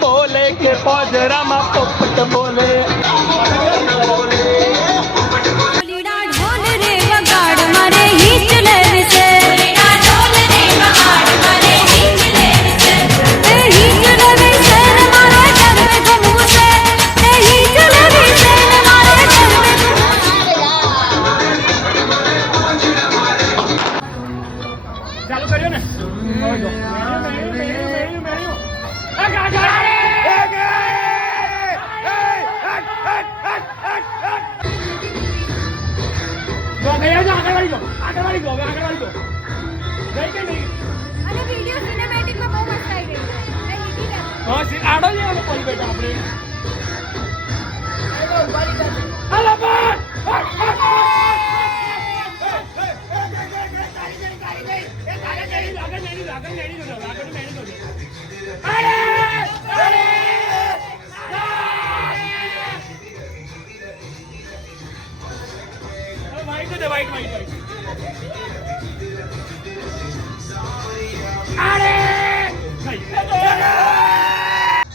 બોલે કે પોજરામાં પોપટ બોલે ચાલુ કર્યો ને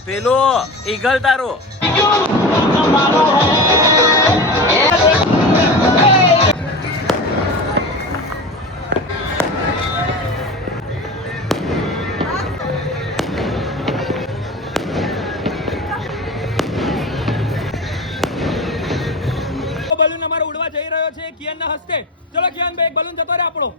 પેલો ઈગલ તારો બલૂન અમારો ઉડવા જઈ રહ્યો છે કિયાન ના હસ્તે. ચલો કિયાન ભાઈ, એક બલૂન જતો રે આપણો.